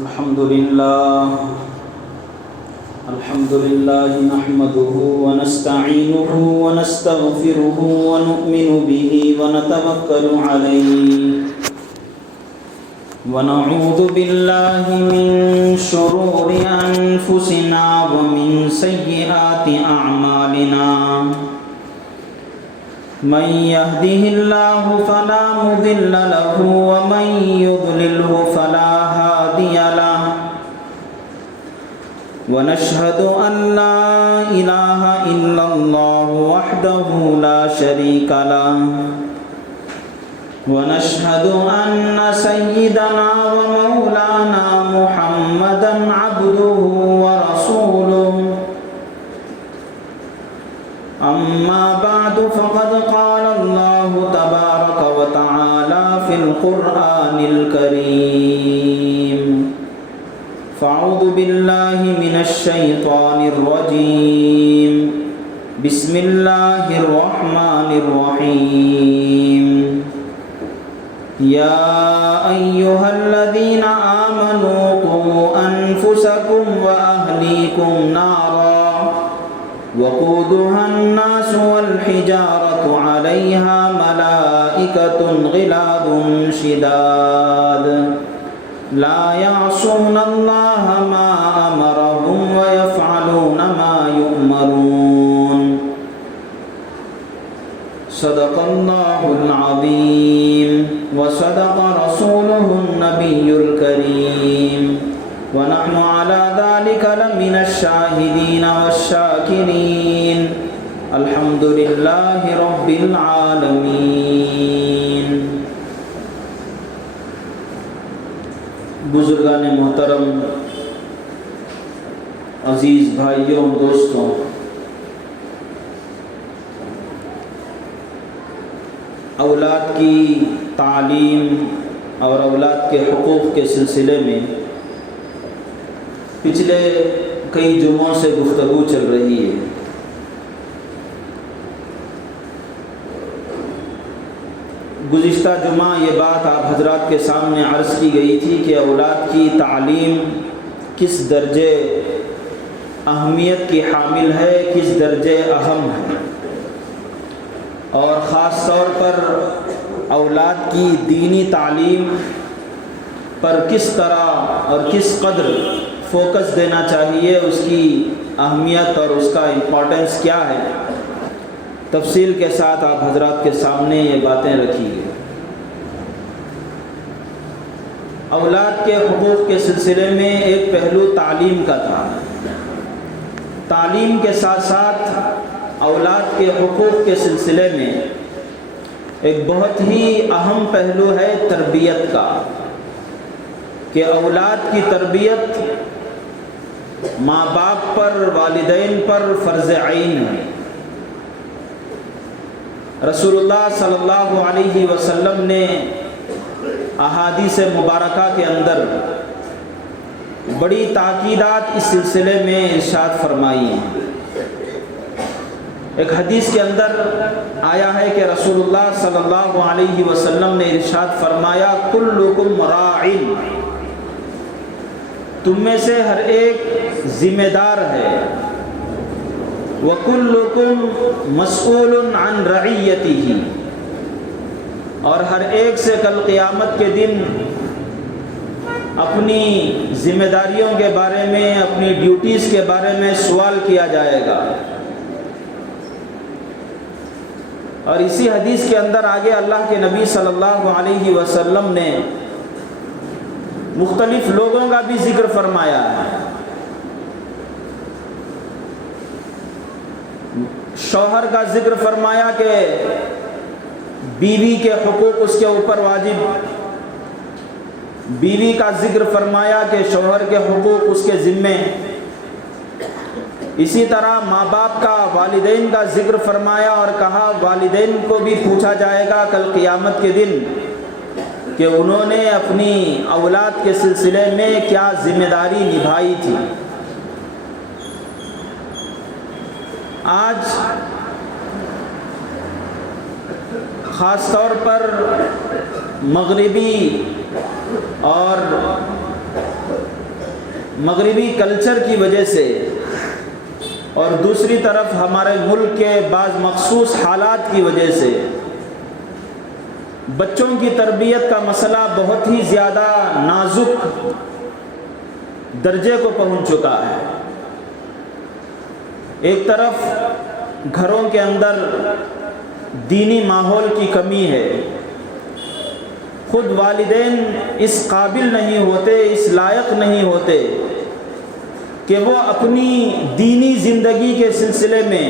الحمد لله نحمده ونستعينه ونستغفره ونؤمن به ونتوكل عليه ونعوذ بالله من شرور أنفسنا ومن سيئات أعمالنا من يهده الله فلا مضل له ومن يضلله فلا هادي له ونشهد أن لا إله إلا الله وحده لا شريك له ونشهد أن سيدنا ومولانا محمدا عبده ورسوله أما بعد فقد قال الله تبارك وتعالى في القرآن الكريم فأعوذ بالله من الشيطان الرجيم بسم الله الرحمن الرحيم يا أيها الذين آمنوا قوا أنفسكم وأهليكم نارا وقودها الناس والحجارة عليها ملائكة غلاظ شداد لا يعصون الله ما أمرهم ويفعلون ما يؤمرون صدق الله العظيم وصدق رسوله النبي الكريم ونحن على ذلك لمن الشاهدين والشاكرين الحمد لله رب العالمين. بزرگان محترم، عزیز بھائیوں، دوستوں، اولاد کی تعلیم اور اولاد کے حقوق کے سلسلے میں پچھلے کئی جمعوں سے گفتگو چل رہی ہے. گزشتہ جمعہ یہ بات آپ حضرات کے سامنے عرض کی گئی تھی کہ اولاد کی تعلیم کس درجے اہمیت کی حامل ہے، کس درجے اہم ہے، اور خاص طور پر اولاد کی دینی تعلیم پر کس طرح اور کس قدر فوکس دینا چاہیے، اس کی اہمیت اور اس کا امپورٹنس کیا ہے. تفصیل کے ساتھ آپ حضرات کے سامنے یہ باتیں رکھی ہیں. اولاد کے حقوق کے سلسلے میں ایک پہلو تعلیم کا تھا. تعلیم کے ساتھ ساتھ اولاد کے حقوق کے سلسلے میں ایک بہت ہی اہم پہلو ہے تربیت کا، کہ اولاد کی تربیت ماں باپ پر، والدین پر فرض عین ہے. رسول اللہ صلی اللہ علیہ وسلم نے احادیث مبارکہ کے اندر بڑی تاکیدات اس سلسلے میں ارشاد فرمائی ہیں. ایک حدیث کے اندر آیا ہے کہ رسول اللہ صلی اللہ علیہ وسلم نے ارشاد فرمایا کلکم راع، تم میں سے ہر ایک ذمہ دار ہے، وَكُلُّكُمْ مَسْئُولٌ عَنْ رَعِيَّتِهِ، اور ہر ایک سے کل قیامت کے دن اپنی ذمہ داریوں کے بارے میں، اپنی ڈیوٹیز کے بارے میں سوال کیا جائے گا. اور اسی حدیث کے اندر آگے اللہ کے نبی صلی اللہ علیہ وسلم نے مختلف لوگوں کا بھی ذکر فرمایا ہے. شوہر کا ذکر فرمایا کہ بیوی کے حقوق اس کے اوپر واجب، بیوی کا ذکر فرمایا کہ شوہر کے حقوق اس کے ذمے. اسی طرح ماں باپ کا، والدین کا ذکر فرمایا اور کہا والدین کو بھی پوچھا جائے گا کل قیامت کے دن کہ انہوں نے اپنی اولاد کے سلسلے میں کیا ذمہ داری نبھائی تھی. آج خاص طور پر مغربی اور مغربی کلچر کی وجہ سے اور دوسری طرف ہمارے ملک کے بعض مخصوص حالات کی وجہ سے بچوں کی تربیت کا مسئلہ بہت ہی زیادہ نازک درجے کو پہنچ چکا ہے۔ ایک طرف گھروں کے اندر دینی ماحول کی کمی ہے، خود والدین اس قابل نہیں ہوتے، اس لائق نہیں ہوتے کہ وہ اپنی دینی زندگی کے سلسلے میں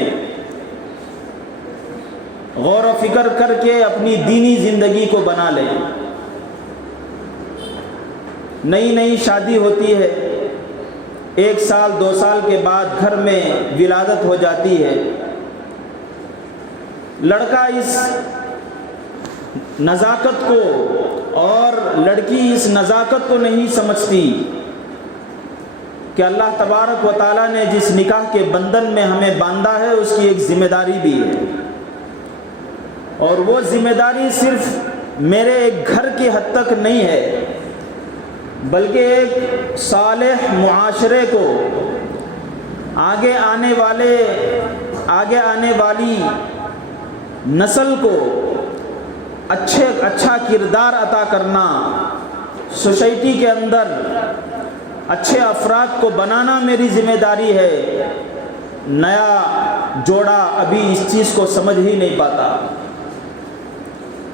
غور و فکر کر کے اپنی دینی زندگی کو بنا لیں۔ نئی نئی شادی ہوتی ہے، 1 سال 2 سال کے بعد گھر میں ولادت ہو جاتی ہے، لڑکا اس نزاکت کو اور لڑکی اس نزاکت کو نہیں سمجھتی کہ اللہ تبارک و تعالیٰ نے جس نکاح کے بندھن میں ہمیں باندھا ہے اس کی ایک ذمہ داری بھی ہے، اور وہ ذمہ داری صرف میرے ایک گھر کی حد تک نہیں ہے بلکہ ایک صالح معاشرے کو آگے آنے والی نسل کو اچھا کردار عطا کرنا، سوسائٹی کے اندر اچھے افراد کو بنانا میری ذمہ داری ہے۔ نیا جوڑا ابھی اس چیز کو سمجھ ہی نہیں پاتا،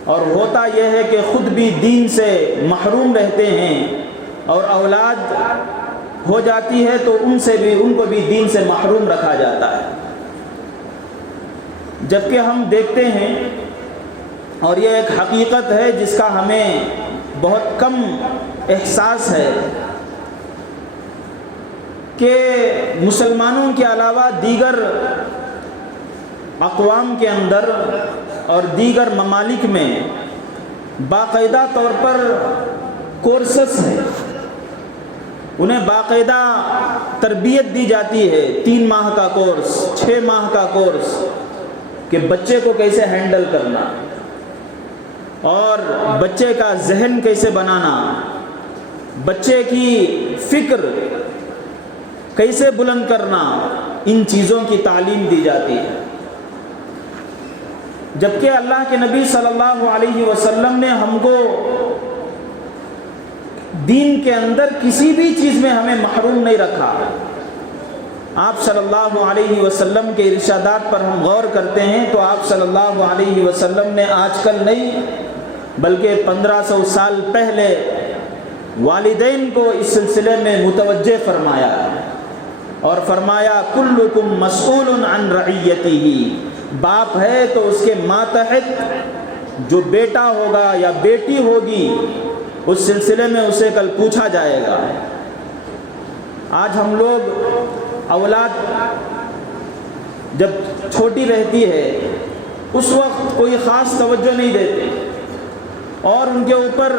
اور ہوتا یہ ہے کہ خود بھی دین سے محروم رہتے ہیں اور اولاد ہو جاتی ہے تو ان کو بھی دین سے محروم رکھا جاتا ہے۔ جبکہ ہم دیکھتے ہیں، اور یہ ایک حقیقت ہے جس کا ہمیں بہت کم احساس ہے، کہ مسلمانوں کے علاوہ دیگر اقوام کے اندر اور دیگر ممالک میں باقاعدہ طور پر کورسز ہیں، انہیں باقاعدہ تربیت دی جاتی ہے، 3 ماہ کا کورس، 6 ماہ کا کورس، کہ بچے کو کیسے ہینڈل کرنا اور بچے کا ذہن کیسے بنانا، بچے کی فکر کیسے بلند کرنا، ان چیزوں کی تعلیم دی جاتی ہے۔ جبکہ اللہ کے نبی صلی اللہ علیہ وسلم نے ہم کو دین کے اندر کسی بھی چیز میں ہمیں محروم نہیں رکھا۔ آپ صلی اللہ علیہ وسلم کے ارشادات پر ہم غور کرتے ہیں تو آپ صلی اللہ علیہ وسلم نے آج کل نہیں بلکہ 1500 سال پہلے والدین کو اس سلسلے میں متوجہ فرمایا، اور فرمایا کلکم مسئول عن رعیتہ، باپ ہے تو اس کے ماتحت جو بیٹا ہوگا یا بیٹی ہوگی اس سلسلے میں اسے کل پوچھا جائے گا۔ آج ہم لوگ اولاد جب چھوٹی رہتی ہے اس وقت کوئی خاص توجہ نہیں دیتے اور ان کے اوپر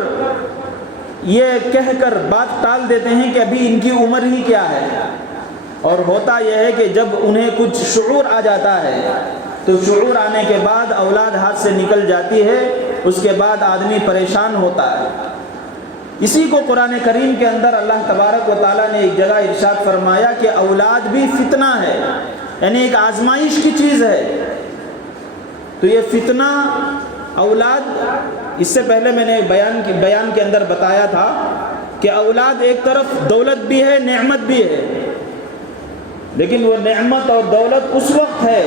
یہ کہہ کر بات ٹال دیتے ہیں کہ ابھی ان کی عمر ہی کیا ہے، اور ہوتا یہ ہے کہ جب انہیں کچھ شعور آ جاتا ہے تو شعور آنے کے بعد اولاد ہاتھ سے نکل جاتی ہے، اس کے بعد آدمی پریشان ہوتا ہے۔ اسی کو قرآن کریم کے اندر اللہ تبارک و تعالیٰ نے ایک جگہ ارشاد فرمایا کہ اولاد بھی فتنہ ہے، یعنی ایک آزمائش کی چیز ہے۔ تو یہ فتنہ اولاد، اس سے پہلے میں نے بیان کے اندر بتایا تھا کہ اولاد ایک طرف دولت بھی ہے، نعمت بھی ہے، لیکن وہ نعمت اور دولت اس وقت ہے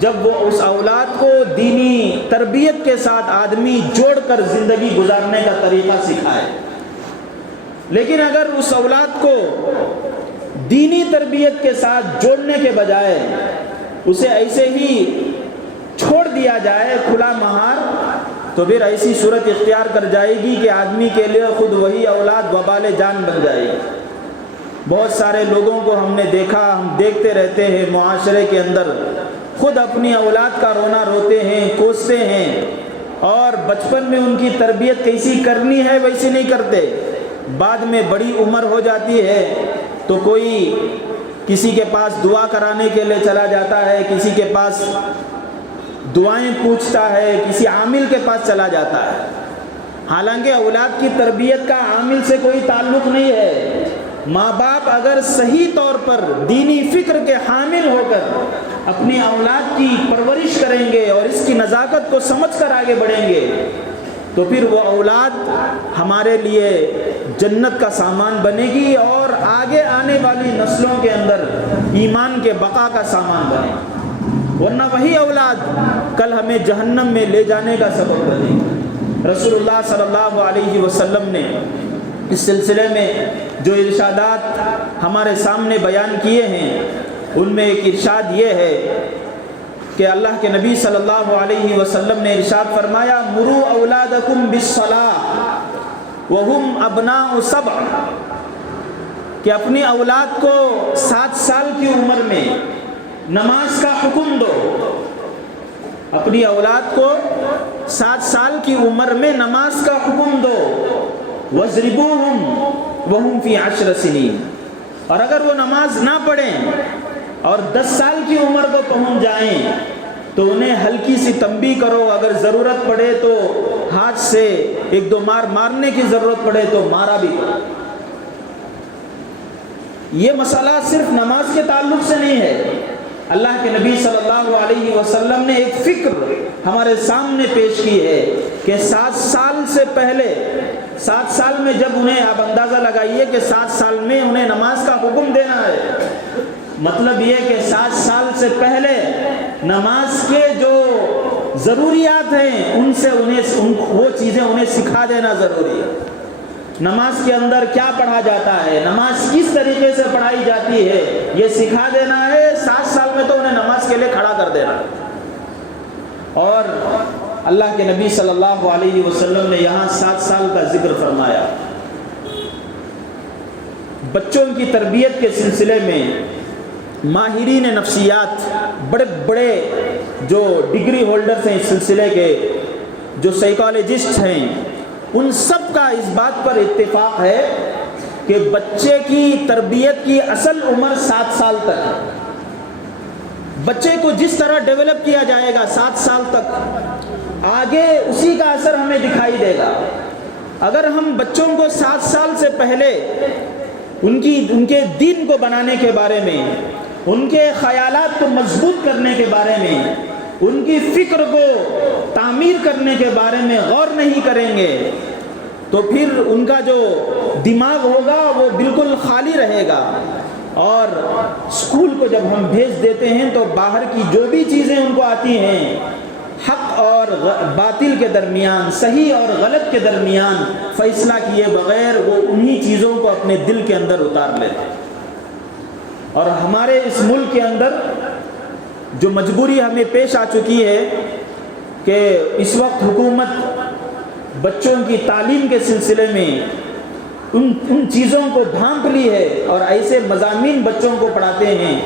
جب وہ اس اولاد کو دینی تربیت کے ساتھ آدمی جوڑ کر زندگی گزارنے کا طریقہ سکھائے۔ لیکن اگر اس اولاد کو دینی تربیت کے ساتھ جوڑنے کے بجائے اسے ایسے ہی چھوڑ دیا جائے کھلا مہار، تو پھر ایسی صورت اختیار کر جائے گی کہ آدمی کے لیے خود وہی اولاد وبال جان بن جائے گی۔ بہت سارے لوگوں کو ہم نے دیکھا، ہم دیکھتے رہتے ہیں معاشرے کے اندر، خود اپنی اولاد کا رونا روتے ہیں، کوستے ہیں، اور بچپن میں ان کی تربیت کیسی کرنی ہے ویسی نہیں کرتے۔ بعد میں بڑی عمر ہو جاتی ہے تو کوئی کسی کے پاس دعا کرانے کے لیے چلا جاتا ہے، کسی کے پاس دعائیں پوچھتا ہے، کسی عامل کے پاس چلا جاتا ہے، حالانکہ اولاد کی تربیت کا عامل سے کوئی تعلق نہیں ہے، ماں باپ اگر صحیح طور پر دینی فکر کے حامل ہو کر اپنی اولاد کی پرورش کریں گے اور اس کی نزاکت کو سمجھ کر آگے بڑھیں گے تو پھر وہ اولاد ہمارے لیے جنت کا سامان بنے گی اور آگے آنے والی نسلوں کے اندر ایمان کے بقا کا سامان بنے گی، ورنہ وہی اولاد کل ہمیں جہنم میں لے جانے کا سبب بنے گی۔ رسول اللہ صلی اللہ علیہ وسلم نے اس سلسلے میں جو ارشادات ہمارے سامنے بیان کیے ہیں ان میں ایک ارشاد یہ ہے کہ اللہ کے نبی صلی اللہ علیہ وسلم نے ارشاد فرمایا مرو اولادکم بالصلاۃ وہم ابناء 7، کہ اپنی اولاد کو 7 سال کی عمر میں نماز کا حکم دو، اپنی اولاد کو 7 سال کی عمر میں نماز کا حکم دو، وَاضْرِبُوهُمْ وَهُمْ فِي 10 سنین، اور اگر وہ نماز نہ پڑھیں اور 10 سال کی عمر کو پہنچ جائیں تو انہیں ہلکی سی تنبیہ کرو، اگر ضرورت پڑے تو ہاتھ سے 1-2 مارنے کی ضرورت پڑے تو مارا بھی کرو۔ یہ مسئلہ صرف نماز کے تعلق سے نہیں ہے، اللہ کے نبی صلی اللہ علیہ وسلم نے ایک فکر ہمارے سامنے پیش کی ہے کہ 7 سال سے پہلے، 7 سال میں جب انہیں آپ اندازہ لگائیے کہ 7 سال میں انہیں نماز کا حکم دینا ہے، مطلب یہ کہ 7 سال سے پہلے نماز کے جو ضروریات ہیں ان سے وہ چیزیں انہیں سکھا دینا ضروری ہے۔ نماز کے اندر کیا پڑھا جاتا ہے، نماز کس طریقے سے پڑھائی جاتی ہے، یہ سکھا دینا ہے۔ 7 سال میں تو انہیں نماز کے لیے کھڑا کر دینا۔ اور اللہ کے نبی صلی اللہ علیہ وسلم نے یہاں 7 سال کا ذکر فرمایا۔ بچوں کی تربیت کے سلسلے میں ماہرین نفسیات، بڑے بڑے جو ڈگری ہولڈرز ہیں اس سلسلے کے، جو سائیکالوجسٹ ہیں، ان سب کا اس بات پر اتفاق ہے کہ بچے کی تربیت کی اصل عمر 7 سال تک ہے۔ بچے کو جس طرح ڈیولپ کیا جائے گا 7 سال تک، آگے اسی کا اثر ہمیں دکھائی دے گا۔ اگر ہم بچوں کو 7 سال سے پہلے ان کے دین کو بنانے کے بارے میں، ان کے خیالات کو مضبوط کرنے کے بارے میں، ان کی فکر کو تعمیر کرنے کے بارے میں غور نہیں کریں گے تو پھر ان کا جو دماغ ہوگا وہ بالکل خالی رہے گا، اور اسکول کو جب ہم بھیج دیتے ہیں تو باہر کی جو بھی چیزیں ان کو آتی ہیں، حق اور باطل کے درمیان، صحیح اور غلط کے درمیان فیصلہ کیے بغیر وہ انہی چیزوں کو اپنے دل کے اندر اتار لیتے ہیں۔ اور ہمارے اس ملک کے اندر جو مجبوری ہمیں پیش آ چکی ہے کہ اس وقت حکومت بچوں کی تعلیم کے سلسلے میں ان چیزوں کو بھانپ لی ہے اور ایسے مضامین بچوں کو پڑھاتے ہیں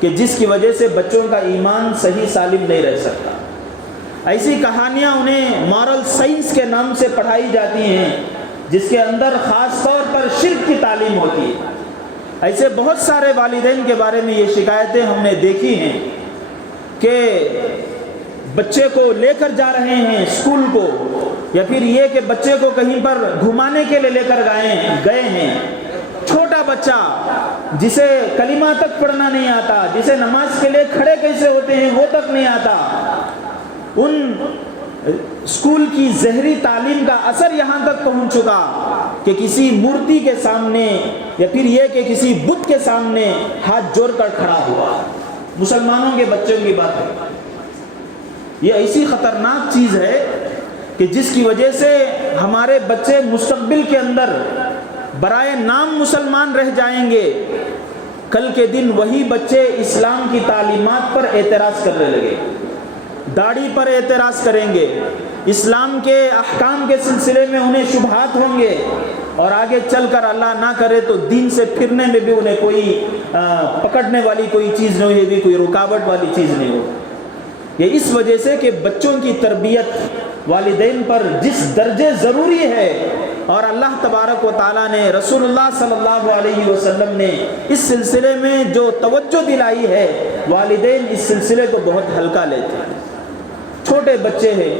کہ جس کی وجہ سے بچوں کا ایمان صحیح سالم نہیں رہ سکتا۔ ایسی کہانیاں انہیں مورل سائنس کے نام سے پڑھائی جاتی ہیں جس کے اندر خاص طور پر شرک کی تعلیم ہوتی ہے۔ ایسے بہت سارے والدین کے بارے میں یہ شکایتیں ہم نے دیکھی ہیں کہ بچے کو لے کر جا رہے ہیں اسکول کو، یا پھر یہ کہ بچے کو کہیں پر گھمانے کے لیے لے کر گئے ہیں، چھوٹا بچہ جسے کلمہ تک پڑھنا نہیں آتا، جسے نماز کے لیے کھڑے کیسے ہوتے ہیں وہ تک نہیں آتا، ان اسکول کی زہری تعلیم کا اثر یہاں تک پہنچ چکا کہ کسی مورتی کے سامنے یا پھر یہ کہ کسی بت کے سامنے ہاتھ جوڑ کر کھڑا ہوا۔ مسلمانوں کے بچوں کی بات ہے، یہ ایسی خطرناک چیز ہے کہ جس کی وجہ سے ہمارے بچے مستقبل کے اندر برائے نام مسلمان رہ جائیں گے، کل کے دن وہی بچے اسلام کی تعلیمات پر اعتراض کرنے لگے، داڑھی پر اعتراض کریں گے، اسلام کے احکام کے سلسلے میں انہیں شبہات ہوں گے، اور آگے چل کر اللہ نہ کرے تو دین سے پھرنے میں بھی انہیں کوئی پکڑنے والی کوئی چیز نہیں ہوگی، کوئی رکاوٹ والی چیز نہیں ہوگی۔ یہ اس وجہ سے کہ بچوں کی تربیت والدین پر جس درجے ضروری ہے، اور اللہ تبارک و تعالیٰ نے، رسول اللہ صلی اللہ علیہ وسلم نے اس سلسلے میں جو توجہ دلائی ہے، والدین اس سلسلے کو بہت ہلکا لیتے ہیں۔ چھوٹے بچے ہیں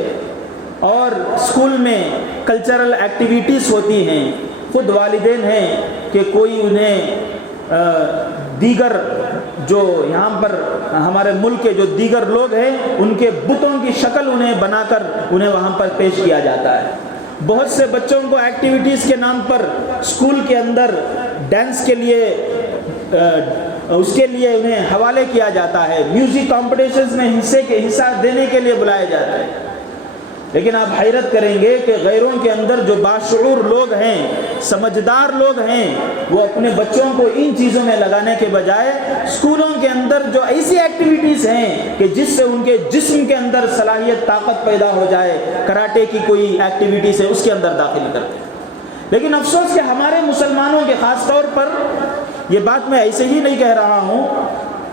اور اسکول میں کلچرل ایکٹیویٹیز ہوتی ہیں، خود والدین ہیں کہ کوئی انہیں دیگر جو یہاں پر ہمارے ملک کے جو دیگر لوگ ہیں ان کے بتوں کی شکل انہیں بنا کر انہیں وہاں پر پیش کیا جاتا ہے. بہت سے بچوں کو ایکٹیویٹیز کے نام پر اسکول کے اندر ڈانس کے لیے اس کے لیے انہیں حوالے کیا جاتا ہے. میوزک کمپٹیشنز میں حصہ دینے کے لیے بلایا جاتا ہے. لیکن آپ حیرت کریں گے کہ غیروں کے اندر جو باشعور لوگ ہیں، سمجھدار لوگ ہیں، وہ اپنے بچوں کو ان چیزوں میں لگانے کے بجائے اسکولوں کے اندر جو ایسی ایکٹیویٹیز ہیں کہ جس سے ان کے جسم کے اندر صلاحیت طاقت پیدا ہو جائے، کراٹے کی کوئی ایکٹیویٹیز ہے اس کے اندر داخل کرتے ہیں. لیکن افسوس کہ ہمارے مسلمانوں کے خاص طور پر، یہ بات میں ایسے ہی نہیں کہہ رہا ہوں،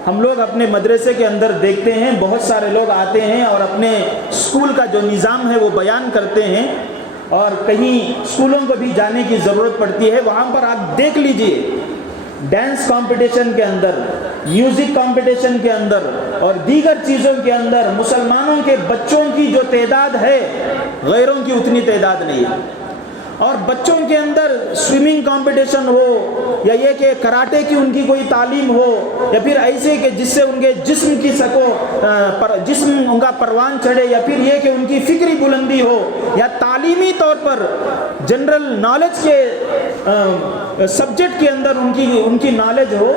ہم لوگ اپنے مدرسے کے اندر دیکھتے ہیں بہت سارے لوگ آتے ہیں اور اپنے اسکول کا جو نظام ہے وہ بیان کرتے ہیں، اور کہیں اسکولوں کو بھی جانے کی ضرورت پڑتی ہے. وہاں پر آپ دیکھ لیجئے ڈانس کمپٹیشن کے اندر، میوزک کمپٹیشن کے اندر اور دیگر چیزوں کے اندر مسلمانوں کے بچوں کی جو تعداد ہے غیروں کی اتنی تعداد نہیں ہے. اور بچوں کے اندر سوئمنگ کمپٹیشن ہو، یا یہ کہ کراٹے کی ان کی کوئی تعلیم ہو، یا پھر ایسے کہ جس سے ان کے جسم کی جسم ان کا پروان چڑھے، یا پھر یہ کہ ان کی فکری بلندی ہو، یا تعلیمی طور پر جنرل نالج کے سبجیکٹ کے اندر ان کی نالج ہو،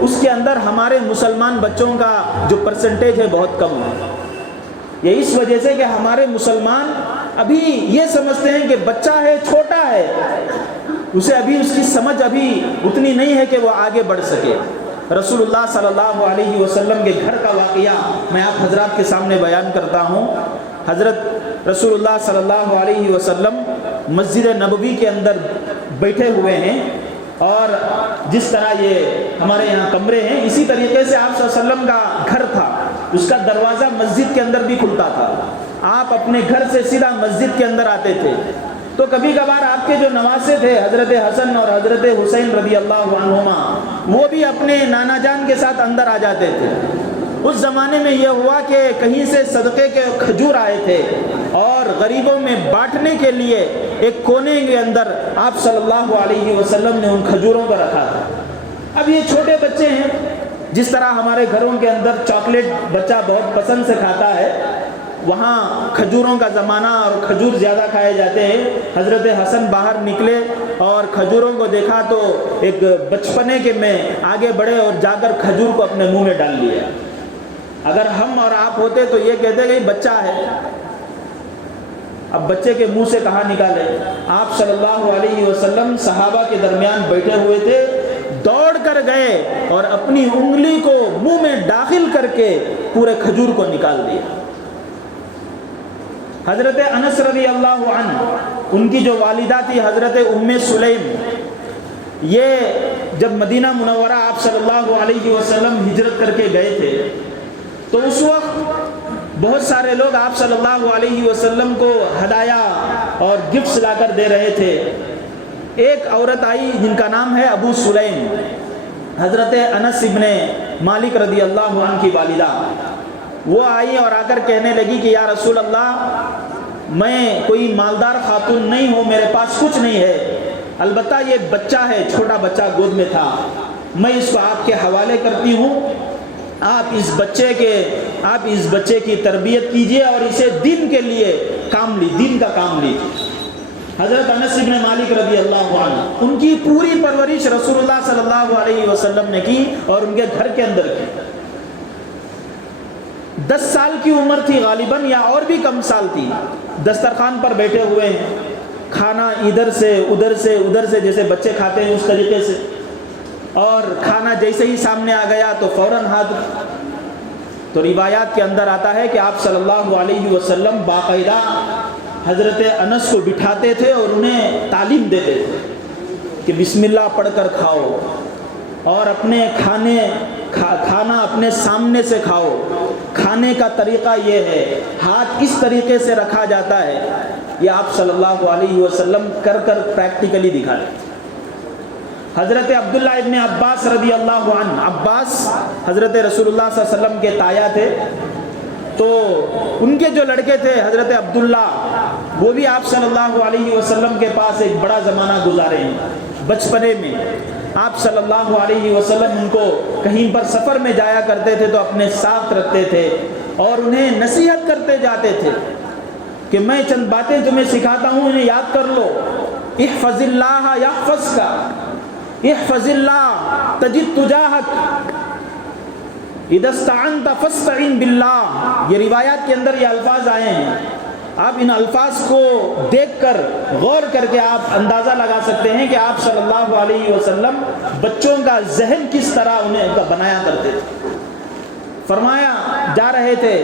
اس کے اندر ہمارے مسلمان بچوں کا جو پرسنٹیج ہے بہت کم ہے. یہ اس وجہ سے کہ ہمارے مسلمان ابھی یہ سمجھتے ہیں کہ بچہ ہے، چھوٹا ہے، اسے ابھی اس کی سمجھ ابھی اتنی نہیں ہے کہ وہ آگے بڑھ سکے. رسول اللہ صلی اللہ علیہ وسلم کے گھر کا واقعہ میں آپ حضرات کے سامنے بیان کرتا ہوں. حضرت رسول اللہ صلی اللہ علیہ وسلم مسجد نبوی کے اندر بیٹھے ہوئے ہیں، اور جس طرح یہ ہمارے یہاں کمرے ہیں اسی طریقے سے آپ صلی اللہ علیہ وسلم کا گھر تھا. اس کا دروازہ مسجد کے اندر بھی کھلتا تھا. آپ اپنے گھر سے سیدھا مسجد کے اندر آتے تھے تو کبھی کبھار آپ کے جو نواسے تھے حضرت حسن اور حضرت حسین رضی اللہ عنہما، وہ بھی اپنے نانا جان کے ساتھ اندر آ جاتے تھے. اس زمانے میں یہ ہوا کہ کہیں سے صدقے کے کھجور آئے تھے اور غریبوں میں بانٹنے کے لیے ایک کونے کے اندر آپ صلی اللہ علیہ وسلم نے ان کھجوروں کو رکھا تھا. اب یہ چھوٹے بچے ہیں، جس طرح ہمارے گھروں کے اندر چاکلیٹ بچہ بہت پسند سے کھاتا ہے، وہاں کھجوروں کا زمانہ اور کھجور زیادہ کھائے جاتے ہیں. حضرت حسن باہر نکلے اور کھجوروں کو دیکھا تو ایک بچپنے کے میں آگے بڑھے اور جا کر کھجور کو اپنے منہ میں ڈال لیا. اگر ہم اور آپ ہوتے تو یہ کہتے کہ بچہ ہے. اب بچے کے منہ سے کہاں نکالے؟ آپ صلی اللہ علیہ وسلم صحابہ کے درمیان بیٹھے ہوئے تھے، دوڑ کر گئے اور اپنی انگلی کو منہ میں داخل کر کے پورے کھجور کو نکال دیا. حضرت انس رضی اللہ عنہ، ان کی جو والدہ تھی حضرت ام سلیم، یہ جب مدینہ منورہ آپ صلی اللہ علیہ وسلم ہجرت کر کے گئے تھے تو اس وقت بہت سارے لوگ آپ صلی اللہ علیہ وسلم کو ہدایہ اور گفٹس لا کر دے رہے تھے. ایک عورت آئی جن کا نام ہے ابو سلیم، حضرت انس ابن مالک رضی اللہ عنہ کی والدہ. وہ آئی اور آ کر کہنے لگی کہ یا رسول اللہ، میں کوئی مالدار خاتون نہیں ہوں، میرے پاس کچھ نہیں ہے، البتہ یہ بچہ ہے، چھوٹا بچہ گود میں تھا، میں اس کو آپ کے حوالے کرتی ہوں. آپ اس بچے کی تربیت کیجئے اور اسے دین کے لیے دین کا کام لیجئے. حضرت انس بن مالک رضی اللہ عنہ، ان کی پوری پرورش رسول اللہ صلی اللہ علیہ وسلم نے کی اور ان کے گھر کے اندر کی. 10 سال کی عمر تھی غالباً، یا اور بھی کم سال تھی. دسترخوان پر بیٹھے ہوئے ہیں، کھانا ادھر سے ادھر سے جیسے بچے کھاتے ہیں اس طریقے سے، اور کھانا جیسے ہی سامنے آ گیا تو فوراً ہاتھ. تو روایات کے اندر آتا ہے کہ آپ صلی اللہ علیہ وسلم باقاعدہ حضرت انس کو بٹھاتے تھے اور انہیں تعلیم دیتے تھے کہ بسم اللہ پڑھ کر کھاؤ، اور اپنے کھانا اپنے سامنے سے کھاؤ. کھانے کا طریقہ یہ ہے، ہاتھ اس طریقے سے رکھا جاتا ہے. یہ آپ صلی اللہ علیہ وسلم کر پریکٹیکلی دکھاتے. حضرت عبداللہ ابن عباس رضی اللہ عنہ، عباس حضرت رسول اللہ صلی اللہ علیہ وسلم کے تایا تھے، تو ان کے جو لڑکے تھے حضرت عبداللہ، وہ بھی آپ صلی اللہ علیہ وسلم کے پاس ایک بڑا زمانہ گزارے ہیں بچپنے میں۔ آپ صلی اللہ علیہ وسلم ان کو کہیں پر سفر میں جایا کرتے تھے تو اپنے ساتھ رکھتے تھے اور انہیں نصیحت کرتے جاتے تھے کہ میں چند باتیں تمہیں سکھاتا ہوں، انہیں یاد کر لو۔ احفظ اللہ یحفظک، احفظ اللہ تجد تجاہک، اذا استعنت فاستعن باللہ۔ یہ روایات کے اندر یہ الفاظ آئے ہیں۔ آپ ان الفاظ کو دیکھ کر غور کر کے آپ اندازہ لگا سکتے ہیں کہ آپ صلی اللہ علیہ وسلم بچوں کا ذہن کس طرح انہیں بنایا کرتے تھے۔ فرمایا جا رہے تھے،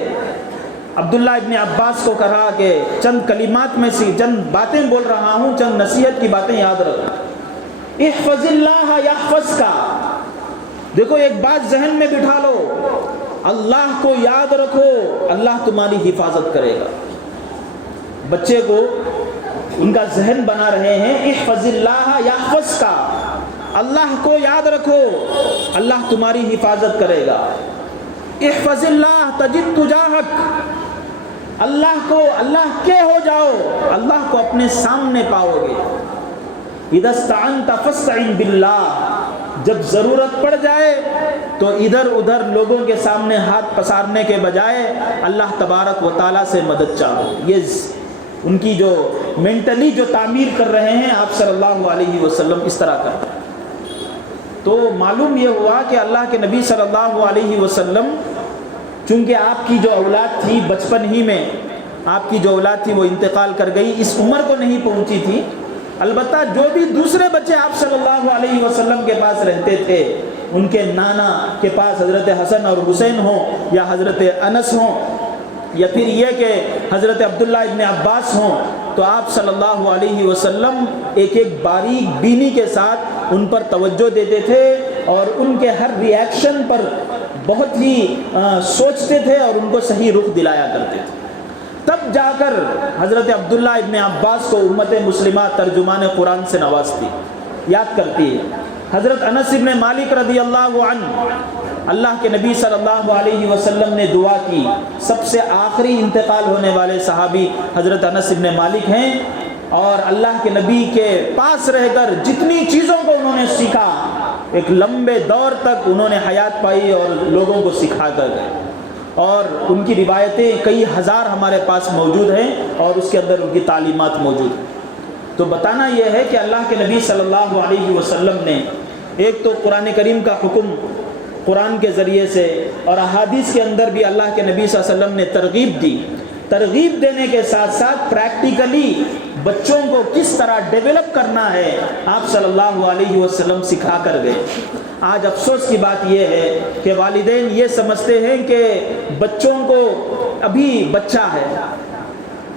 عبداللہ ابن عباس کو کہا کہ چند کلمات میں سے چند باتیں بول رہا ہوں، چند نصیحت کی باتیں یاد رکھو۔ احفظ اللہ یحفظک، دیکھو ایک بات ذہن میں بٹھا لو، اللہ کو یاد رکھو، اللہ تمہاری حفاظت کرے گا۔ بچے کو ان کا ذہن بنا رہے ہیں، احفظ اللہ یحفظک، اللہ کو یاد رکھو، اللہ تمہاری حفاظت کرے گا۔ احفظ اللہ تجد تجاہک، اللہ کے ہو جاؤ، اللہ کو اپنے سامنے پاؤ گے۔ اذا استعنت فاستعن باللہ، جب ضرورت پڑ جائے تو ادھر ادھر لوگوں کے سامنے ہاتھ پسارنے کے بجائے اللہ تبارک و تعالیٰ سے مدد چاہو۔ یہ ان کی جو مینٹلی جو تعمیر کر رہے ہیں آپ صلی اللہ علیہ وسلم اس طرح کرتے ہیں۔ تو معلوم یہ ہوا کہ اللہ کے نبی صلی اللہ علیہ وسلم چونکہ آپ کی جو اولاد تھی بچپن ہی میں آپ کی جو اولاد تھی وہ انتقال کر گئی، اس عمر کو نہیں پہنچی تھی، البتہ جو بھی دوسرے بچے آپ صلی اللہ علیہ وسلم کے پاس رہتے تھے ان کے نانا کے پاس حضرت حسن اور حسین ہوں یا حضرت انس ہوں یا پھر یہ کہ حضرت عبداللہ ابن عباس ہوں، تو آپ صلی اللہ علیہ وسلم ایک ایک باریک بینی کے ساتھ ان پر توجہ دیتے تھے اور ان کے ہر ری ایکشن پر بہت ہی سوچتے تھے اور ان کو صحیح رخ دلایا کرتے تھے۔ تب جا کر حضرت عبداللہ ابن عباس کو امت مسلمہ ترجمان قرآن سے نوازتی، یاد کرتی ہے۔ حضرت انس ابن مالک رضی اللہ عنہ، اللہ کے نبی صلی اللہ علیہ وسلم نے دعا کی، سب سے آخری انتقال ہونے والے صحابی حضرت انس ابن مالک ہیں، اور اللہ کے نبی کے پاس رہ کر جتنی چیزوں کو انہوں نے سیکھا، ایک لمبے دور تک انہوں نے حیات پائی اور لوگوں کو سکھا کر گئے، اور ان کی روایتیں کئی ہزار ہمارے پاس موجود ہیں اور اس کے اندر ان کی تعلیمات موجود ہیں۔ تو بتانا یہ ہے کہ اللہ کے نبی صلی اللہ علیہ وسلم نے ایک تو قرآن کریم کا حکم قرآن کے ذریعے سے اور احادیث کے اندر بھی اللہ کے نبی صلی اللہ علیہ وسلم نے ترغیب دی، ترغیب دینے کے ساتھ ساتھ پریکٹیکلی بچوں کو کس طرح ڈیولپ کرنا ہے آپ صلی اللہ علیہ وسلم سکھا کر گئے۔ آج افسوس کی بات یہ ہے کہ والدین یہ سمجھتے ہیں کہ بچوں کو ابھی بچہ ہے،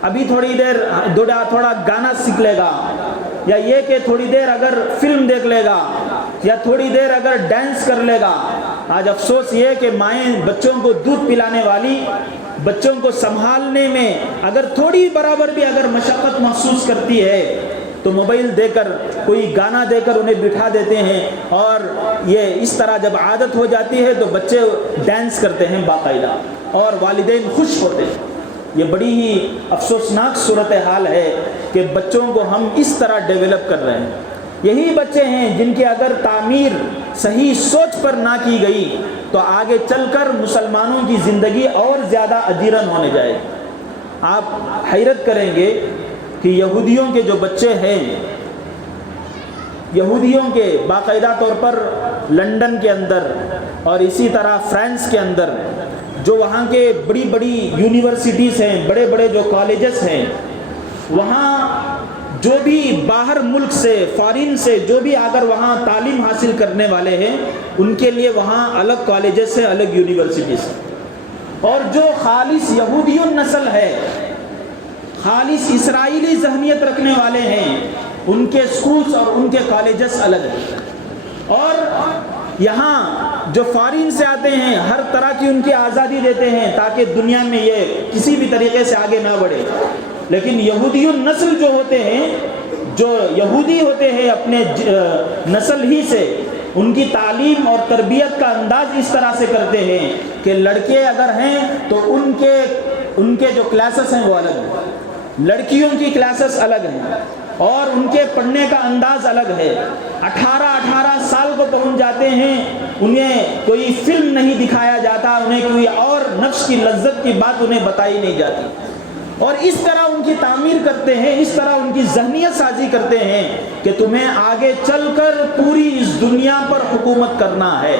ابھی تھوڑی دیر تھوڑا گانا سیکھ لے گا، یا یہ کہ تھوڑی دیر اگر فلم دیکھ لے گا یا تھوڑی دیر اگر ڈانس کر لے گا۔ آج افسوس یہ کہ مائیں بچوں کو دودھ پلانے والی، بچوں کو سنبھالنے میں اگر تھوڑی برابر بھی اگر مشقت محسوس کرتی ہے تو موبائل دے کر کوئی گانا دے کر انہیں بٹھا دیتے ہیں، اور یہ اس طرح جب عادت ہو جاتی ہے تو بچے ڈانس کرتے ہیں باقاعدہ اور والدین خوش ہوتے ہیں۔ یہ بڑی ہی افسوسناک صورتحال ہے کہ بچوں کو ہم اس طرح ڈیولپ کر رہے ہیں۔ یہی بچے ہیں جن کی اگر تعمیر صحیح سوچ پر نہ کی گئی تو آگے چل کر مسلمانوں کی زندگی اور زیادہ اجیرن ہونے جائے گی۔ آپ حیرت کریں گے کہ یہودیوں کے جو بچے ہیں، یہودیوں کے باقاعدہ طور پر لندن کے اندر اور اسی طرح فرانس کے اندر جو وہاں کے بڑی بڑی یونیورسٹیز ہیں، بڑے بڑے جو کالجز ہیں، وہاں جو بھی باہر ملک سے فارین سے جو بھی اگر وہاں تعلیم حاصل کرنے والے ہیں ان کے لیے وہاں الگ کالجز ہیں، الگ یونیورسٹیز ہیں، اور جو خالص یہودی نسل ہے، خالص اسرائیلی ذہنیت رکھنے والے ہیں، ان کے سکولز اور ان کے کالجز الگ ہیں۔ اور یہاں جو فارین سے آتے ہیں ہر طرح کی ان کی آزادی دیتے ہیں تاکہ دنیا میں یہ کسی بھی طریقے سے آگے نہ بڑھے، لیکن یہودی نسل جو ہوتے ہیں، جو یہودی ہوتے ہیں اپنے نسل ہی سے، ان کی تعلیم اور تربیت کا انداز اس طرح سے کرتے ہیں کہ لڑکے اگر ہیں تو ان کے جو کلاسز ہیں وہ الگ ہیں، لڑکیوں کی کلاسز الگ ہیں اور ان کے پڑھنے کا انداز الگ ہے. 18 سال کو پہنچ جاتے ہیں, انہیں کوئی فلم نہیں دکھایا جاتا, انہیں کوئی اور نفس کی لذت کی بات انہیں بتائی نہیں جاتی, اور اس طرح ان کی تعمیر کرتے ہیں, اس طرح ان کی ذہنیت سازی کرتے ہیں کہ تمہیں آگے چل کر پوری اس دنیا پر حکومت کرنا ہے.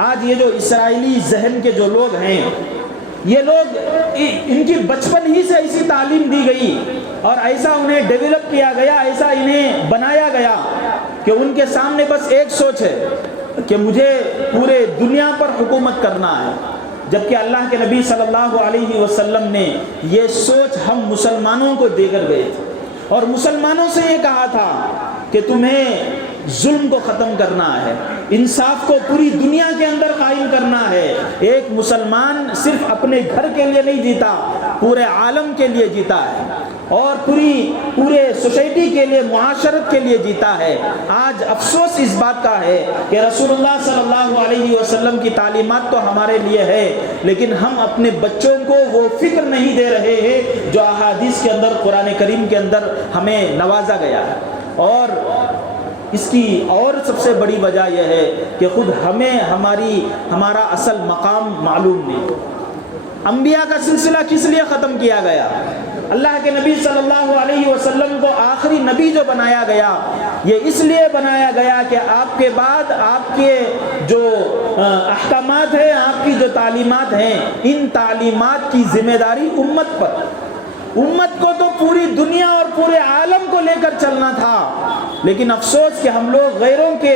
آج یہ جو اسرائیلی ذہن کے جو لوگ ہیں, یہ لوگ ان کی بچپن ہی سے ایسی تعلیم دی گئی اور ایسا انہیں ڈیولپ کیا گیا, ایسا انہیں بنایا گیا کہ ان کے سامنے بس ایک سوچ ہے کہ مجھے پورے دنیا پر حکومت کرنا ہے. جبکہ اللہ کے نبی صلی اللہ علیہ وسلم نے یہ سوچ ہم مسلمانوں کو دے کر گئے تھے, اور مسلمانوں سے یہ کہا تھا کہ تمہیں ظلم کو ختم کرنا ہے, انصاف کو پوری دنیا کے اندر قائم کرنا ہے. ایک مسلمان صرف اپنے گھر کے لیے نہیں جیتا, پورے عالم کے لیے جیتا ہے اور پورے سوسائٹی کے لیے, معاشرت کے لیے جیتا ہے. آج افسوس اس بات کا ہے کہ رسول اللہ صلی اللہ علیہ وسلم کی تعلیمات تو ہمارے لیے ہے, لیکن ہم اپنے بچوں کو وہ فکر نہیں دے رہے ہیں جو احادیث کے اندر, قرآن کریم کے اندر ہمیں نوازا گیا ہے. اور اس کی اور سب سے بڑی وجہ یہ ہے کہ خود ہمیں ہمارا اصل مقام معلوم نہیں. انبیاء کا سلسلہ کس لیے ختم کیا گیا؟ اللہ کے نبی صلی اللہ علیہ وسلم کو آخری نبی جو بنایا گیا, یہ اس لیے بنایا گیا کہ آپ کے بعد آپ کے جو احکامات ہیں, آپ کی جو تعلیمات ہیں, ان تعلیمات کی ذمہ داری امت پر. امت کو تو پوری دنیا اور پورے عالم کو لے کر چلنا تھا, لیکن افسوس کہ ہم لوگ غیروں کے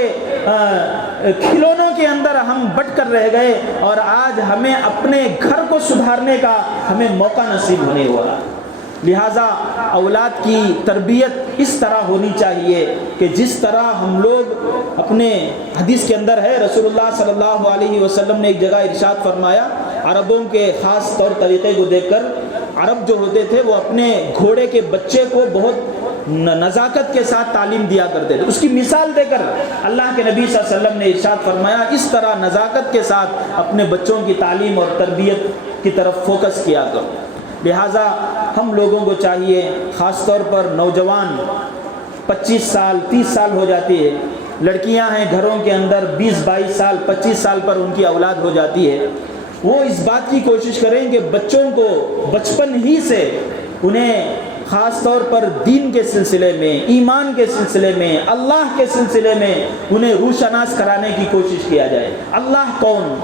کھلونوں کے اندر ہم بٹ کر رہ گئے, اور آج ہمیں اپنے گھر کو سدھارنے کا ہمیں موقع نصیب نہیں ہوا. لہٰذا اولاد کی تربیت اس طرح ہونی چاہیے کہ جس طرح ہم لوگ اپنے, حدیث کے اندر ہے رسول اللہ صلی اللہ علیہ وسلم نے ایک جگہ ارشاد فرمایا, عربوں کے خاص طور طریقے کو دیکھ کر, عرب جو ہوتے تھے وہ اپنے گھوڑے کے بچے کو بہت نزاکت کے ساتھ تعلیم دیا کرتے تھے. اس کی مثال دے کر اللہ کے نبی صلی اللہ علیہ وسلم نے ارشاد فرمایا, اس طرح نزاکت کے ساتھ اپنے بچوں کی تعلیم اور تربیت کی طرف فوکس کیا کرو. لہٰذا ہم لوگوں کو چاہیے, خاص طور پر نوجوان 25 سال 30 سال ہو جاتی ہے, لڑکیاں ہیں گھروں کے اندر 20-22 سال 25 سال پر ان کی اولاد ہو جاتی ہے, وہ اس بات کی کوشش کریں کہ بچوں کو بچپن ہی سے انہیں خاص طور پر دین کے سلسلے میں, ایمان کے سلسلے میں, اللہ کے سلسلے میں انہیں روشناس کرانے کی کوشش کیا جائے. اللہ کون,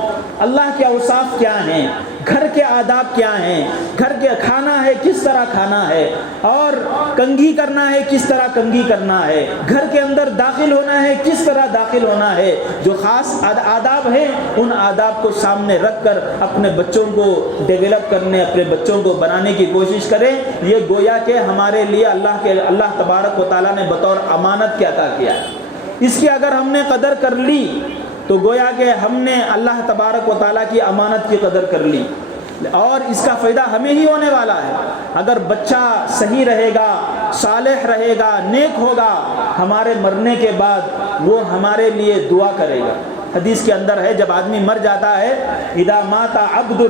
اللہ کے اوصاف کیا ہیں, گھر کے آداب کیا ہیں, گھر کے کھانا ہے کس طرح کھانا ہے, اور کنگھی کرنا ہے کس طرح کنگھی کرنا ہے, گھر کے اندر داخل ہونا ہے کس طرح داخل ہونا ہے. جو خاص آداب ہیں ان آداب کو سامنے رکھ کر اپنے بچوں کو ڈیولپ کرنے, اپنے بچوں کو بنانے کی کوشش کریں. یہ گویا کہ ہمارے لیے اللہ تبارک و تعالیٰ نے بطور امانت کے عطا کیا ہے. اس کی اگر ہم نے قدر کر لی تو گویا کہ ہم نے اللہ تبارک و تعالیٰ کی امانت کی قدر کر لی, اور اس کا فائدہ ہمیں ہی ہونے والا ہے. اگر بچہ صحیح رہے گا, صالح رہے گا, نیک ہوگا, ہمارے مرنے کے بعد وہ ہمارے لیے دعا کرے گا. حدیث کے اندر ہے جب آدمی مر جاتا ہے, اذا مات عبد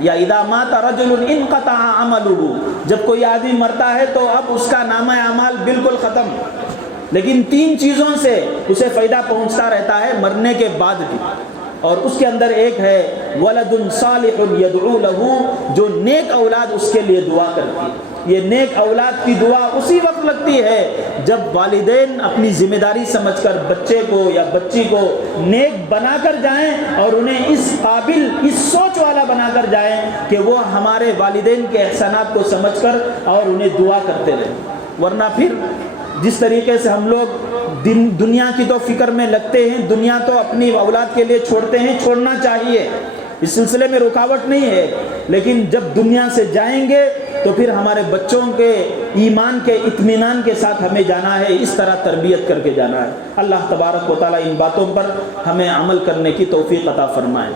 یا اذا مات رجل انقطع عمله, جب کوئی آدمی مرتا ہے تو اب اس کا نامہ اعمال بالکل ختم, لیکن 3 چیزوں سے اسے فائدہ پہنچتا رہتا ہے مرنے کے بعد بھی, اور اس کے اندر ایک ہے ولد صالح یدعو له, جو نیک اولاد اس کے لیے دعا کرتی ہے. یہ نیک اولاد کی دعا اسی وقت لگتی ہے جب والدین اپنی ذمہ داری سمجھ کر بچے کو یا بچی کو نیک بنا کر جائیں, اور انہیں اس قابل, اس سوچ والا بنا کر جائیں کہ وہ ہمارے والدین کے احسانات کو سمجھ کر اور انہیں دعا کرتے رہیں. ورنہ پھر جس طریقے سے ہم لوگ دنیا کی تو فکر میں لگتے ہیں, دنیا تو اپنی اولاد کے لیے چھوڑتے ہیں, چھوڑنا چاہیے, اس سلسلے میں رکاوٹ نہیں ہے, لیکن جب دنیا سے جائیں گے تو پھر ہمارے بچوں کے ایمان کے اطمینان کے ساتھ ہمیں جانا ہے, اس طرح تربیت کر کے جانا ہے. اللہ تبارک و تعالیٰ ان باتوں پر ہمیں عمل کرنے کی توفیق عطا فرمائے.